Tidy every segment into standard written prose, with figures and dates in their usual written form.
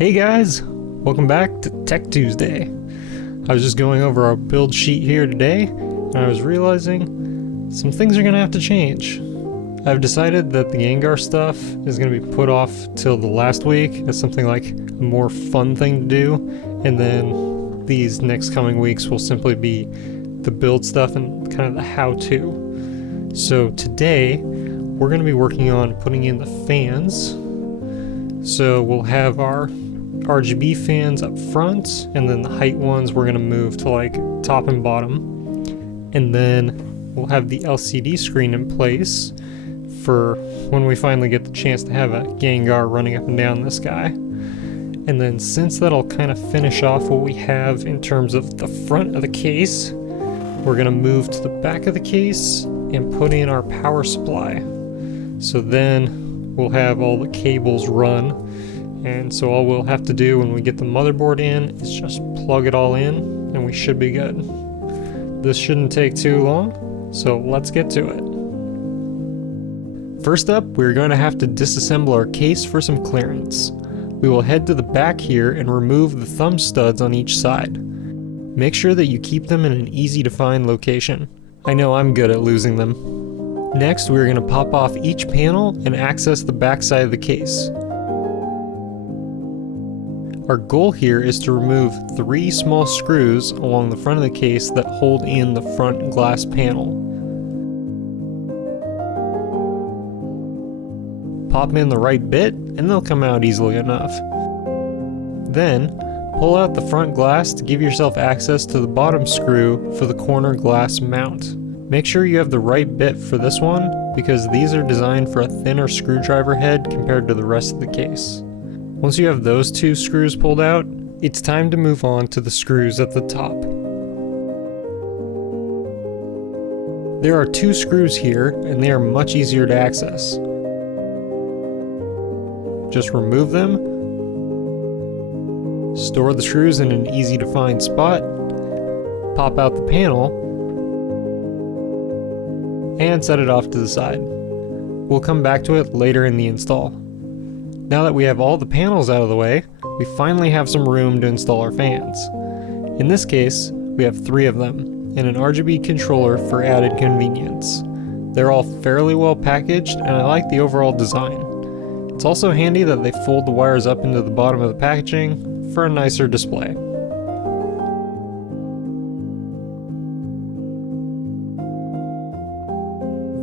Hey guys, welcome back to Tech Tuesday. I was just going over our build sheet here today, and I was realizing some things are going to have to change. I've decided that the Gengar stuff is going to be put off till the last week as something like a more fun thing to do, and then these next coming weeks will simply be the build stuff and kind of the how-to. So today, we're going to be working on putting in the fans. So we'll have our RGB fans up front, and then the height ones we're going to move to like top and bottom. And then we'll have the LCD screen in place for when we finally get the chance to have a Gengar running up and down this guy. And then since that'll kind of finish off what we have in terms of the front of the case, we're going to move to the back of the case and put in our power supply. So then we'll have all the cables run, and so all we'll have to do when we get the motherboard in is just plug it all in and we should be good. This shouldn't take too long, so let's get to it. First up, we're going to have to disassemble our case for some clearance. We will head to the back here and remove the thumb studs on each side. Make sure that you keep them in an easy to find location. I know I'm good at losing them. Next, we're going to pop off each panel and access the back side of the case. Our goal here is to remove 3 small screws along the front of the case that hold in the front glass panel. Pop in the right bit and they'll come out easily enough. Then, pull out the front glass to give yourself access to the bottom screw for the corner glass mount. Make sure you have the right bit for this one, because these are designed for a thinner screwdriver head compared to the rest of the case. Once you have those 2 screws pulled out, it's time to move on to the screws at the top. There are 2 screws here, and they are much easier to access. Just remove them, store the screws in an easy to find spot, pop out the panel, and set it off to the side. We'll come back to it later in the install. Now that we have all the panels out of the way, we finally have some room to install our fans. In this case, we have 3 of them, and an RGB controller for added convenience. They're all fairly well packaged, and I like the overall design. It's also handy that they fold the wires up into the bottom of the packaging for a nicer display.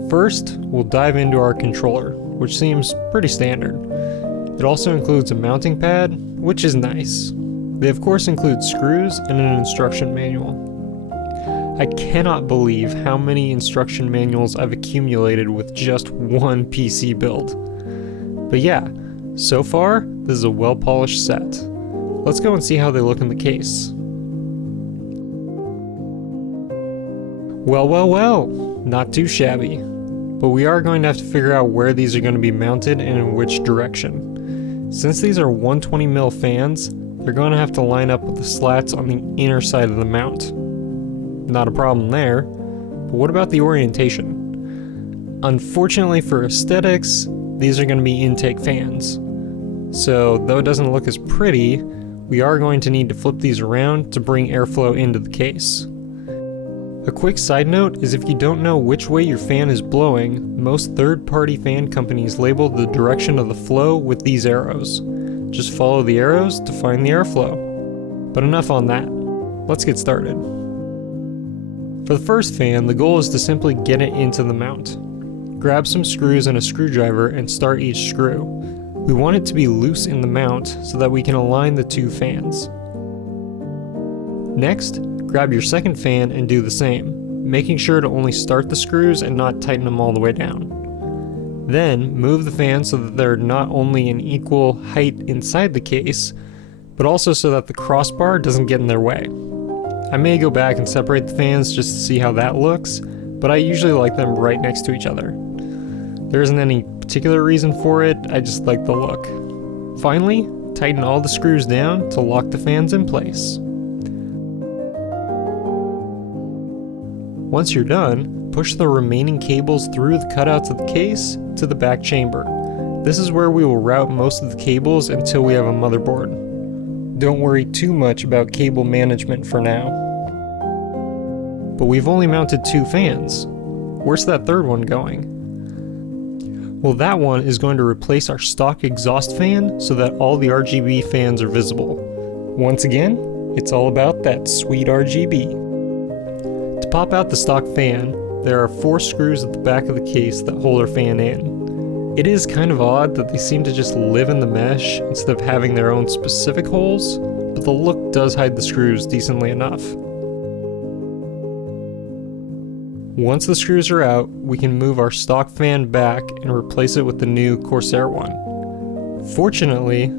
First, we'll dive into our controller, which seems pretty standard. It also includes a mounting pad, which is nice. They of course include screws and an instruction manual. I cannot believe how many instruction manuals I've accumulated with just one PC build. But yeah, so far, this is a well-polished set. Let's go and see how they look in the case. Well, not too shabby. But we are going to have to figure out where these are going to be mounted and in which direction. Since these are 120mm fans, they're going to have to line up with the slats on the inner side of the mount. Not a problem there, but what about the orientation? Unfortunately for aesthetics, these are going to be intake fans. So though it doesn't look as pretty, we are going to need to flip these around to bring airflow into the case. A quick side note is if you don't know which way your fan is blowing, most third-party fan companies label the direction of the flow with these arrows. Just follow the arrows to find the airflow. But enough on that. Let's get started. For the first fan, the goal is to simply get it into the mount. Grab some screws and a screwdriver and start each screw. We want it to be loose in the mount so that we can align the 2 fans. Next, grab your second fan and do the same, making sure to only start the screws and not tighten them all the way down. Then, move the fans so that they're not only an equal height inside the case, but also so that the crossbar doesn't get in their way. I may go back and separate the fans just to see how that looks, but I usually like them right next to each other. There isn't any particular reason for it, I just like the look. Finally, tighten all the screws down to lock the fans in place. Once you're done, push the remaining cables through the cutouts of the case to the back chamber. This is where we will route most of the cables until we have a motherboard. don't worry too much about cable management for now. But we've only mounted 2 fans. Where's that third one going? Well, that one is going to replace our stock exhaust fan so that all the RGB fans are visible. Once again, it's all about that sweet RGB. To pop out the stock fan, there are 4 screws at the back of the case that hold our fan in. It is kind of odd that they seem to just live in the mesh instead of having their own specific holes, but the look does hide the screws decently enough. Once the screws are out, we can move our stock fan back and replace it with the new Corsair one. Fortunately,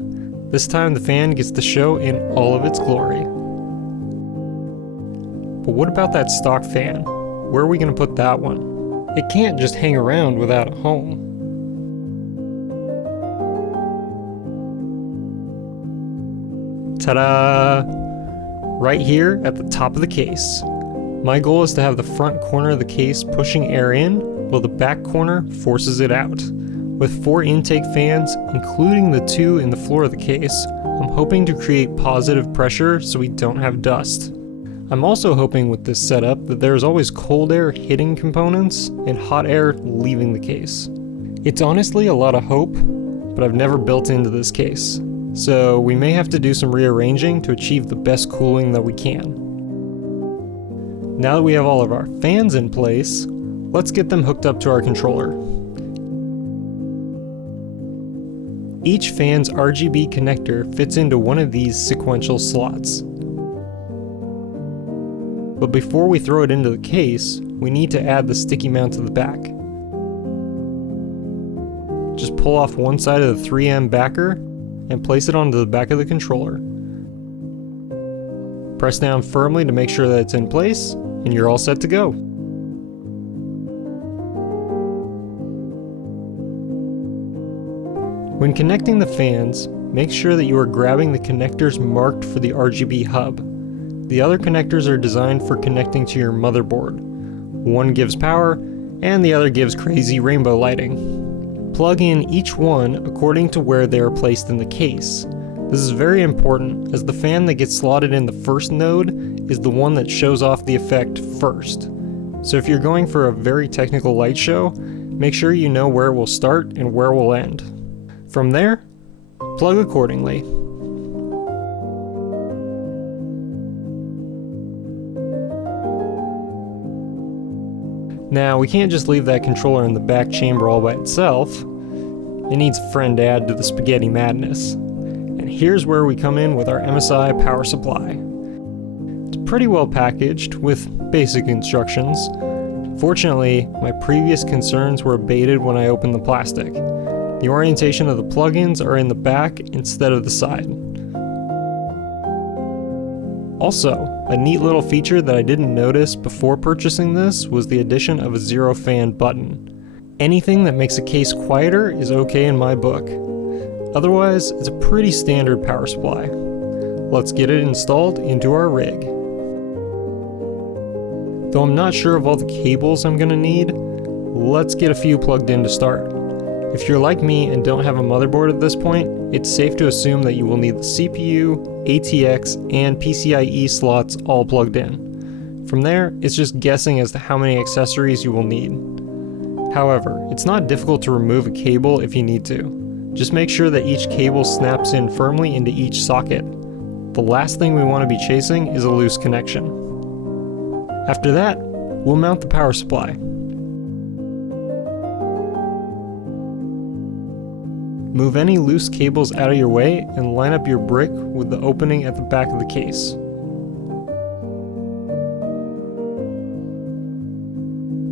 this time the fan gets to show in all of its glory. But what about that stock fan? Where are we going to put that one? It can't just hang around without a home. Ta-da! Right here at the top of the case. My goal is to have the front corner of the case pushing air in, while the back corner forces it out. With 4 intake fans, including the 2 in the floor of the case, I'm hoping to create positive pressure so we don't have dust. I'm also hoping with this setup that there is always cold air hitting components and hot air leaving the case. It's honestly a lot of hope, but I've never built into this case, so we may have to do some rearranging to achieve the best cooling that we can. Now that we have all of our fans in place, let's get them hooked up to our controller. Each fan's RGB connector fits into one of these sequential slots. But before we throw it into the case, we need to add the sticky mount to the back. Just pull off one side of the 3M backer and place it onto the back of the controller. Press down firmly to make sure that it's in place, and you're all set to go. When connecting the fans, make sure that you are grabbing the connectors marked for the RGB hub. The other connectors are designed for connecting to your motherboard. One gives power, and the other gives crazy rainbow lighting. Plug in each one according to where they are placed in the case. This is very important, as the fan that gets slotted in the first node is the one that shows off the effect first. So if you're going for a very technical light show, make sure you know where it will start and where it will end. From there, plug accordingly. Now, we can't just leave that controller in the back chamber all by itself. It needs a friend to add to the spaghetti madness. And here's where we come in with our MSI power supply. It's pretty well packaged with basic instructions. Fortunately, my previous concerns were abated when I opened the plastic. The orientation of the plugins are in the back instead of the side. Also, a neat little feature that I didn't notice before purchasing this was the addition of a zero fan button. Anything that makes a case quieter is okay in my book. Otherwise, it's a pretty standard power supply. Let's get it installed into our rig. Though I'm not sure of all the cables I'm going to need, let's get a few plugged in to start. If you're like me and don't have a motherboard at this point, it's safe to assume that you will need the CPU, ATX, and PCIe slots all plugged in. From there, it's just guessing as to how many accessories you will need. However, it's not difficult to remove a cable if you need to. Just make sure that each cable snaps in firmly into each socket. The last thing we want to be chasing is a loose connection. After that, we'll mount the power supply. Move any loose cables out of your way and line up your brick with the opening at the back of the case.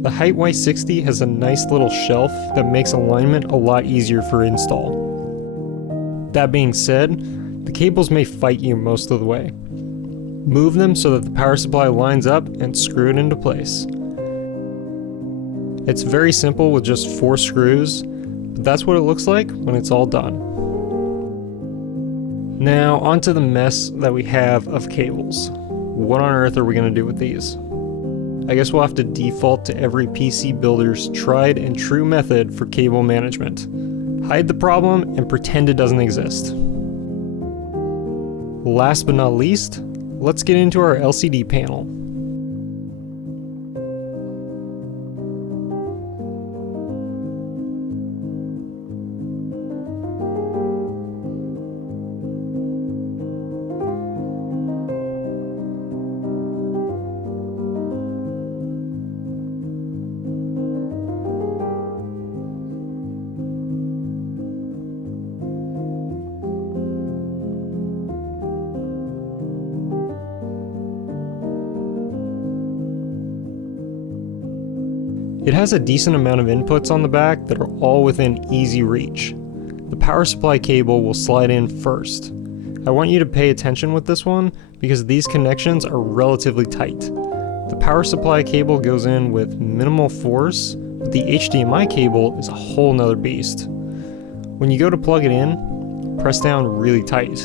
The Hyte Y60 has a nice little shelf that makes alignment a lot easier for install. That being said, the cables may fight you most of the way. Move them so that the power supply lines up and screw it into place. It's very simple with just 4 screws, but that's what it looks like when it's all done. Now onto the mess that we have of cables. What on earth are we going to do with these? I guess we'll have to default to every PC builder's tried and true method for cable management. Hide the problem and pretend it doesn't exist. Last but not least, let's get into our LCD panel. It has a decent amount of inputs on the back that are all within easy reach. The power supply cable will slide in first. I want you to pay attention with this one because these connections are relatively tight. The power supply cable goes in with minimal force, but the HDMI cable is a whole nother beast. When you go to plug it in, press down really tight.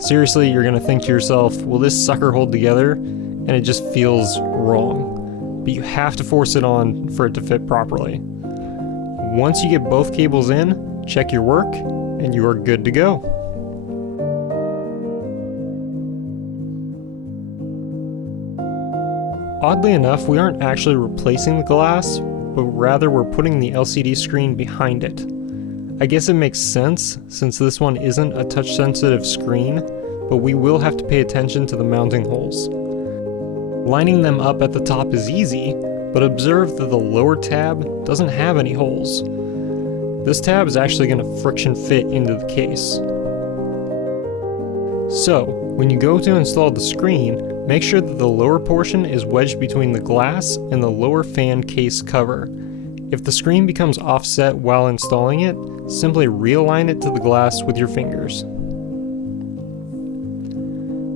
Seriously, you're gonna think to yourself, will this sucker hold together? And it just feels wrong. But you have to force it on for it to fit properly. Once you get both cables in, check your work, and you are good to go. Oddly enough, we aren't actually replacing the glass, but rather we're putting the LCD screen behind it. I guess it makes sense since this one isn't a touch-sensitive screen, but we will have to pay attention to the mounting holes. Lining them up at the top is easy, but observe that the lower tab doesn't have any holes. This tab is actually going to friction fit into the case. So, when you go to install the screen, make sure that the lower portion is wedged between the glass and the lower fan case cover. If the screen becomes offset while installing it, simply realign it to the glass with your fingers.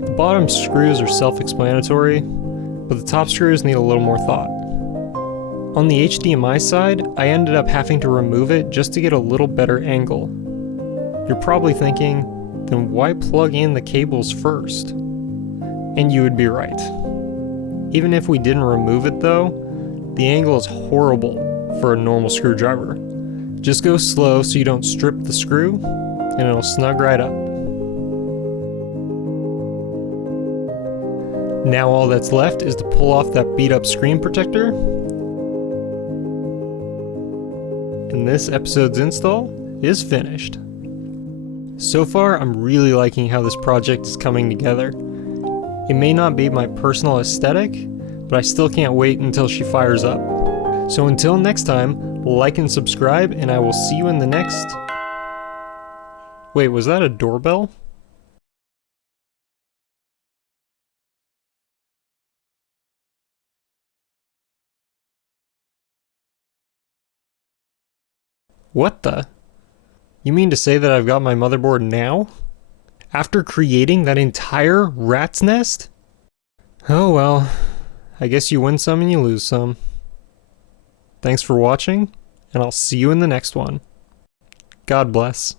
The bottom screws are self-explanatory, but the top screws need a little more thought. On the HDMI side, I ended up having to remove it just to get a little better angle. You're probably thinking, then why plug in the cables first? And you would be right. Even if we didn't remove it though, the angle is horrible for a normal screwdriver. Just go slow so you don't strip the screw, and it'll snug right up. Now all that's left is to pull off that beat up screen protector. And this episode's install is finished. So far, I'm really liking how this project is coming together. It may not be my personal aesthetic, but I still can't wait until she fires up. So until next time, like and subscribe, and I will see you in the next... Wait, was that a doorbell? What the? You mean to say that I've got my motherboard now? After creating that entire rat's nest? Oh well, I guess you win some and you lose some. Thanks for watching, and I'll see you in the next one. God bless.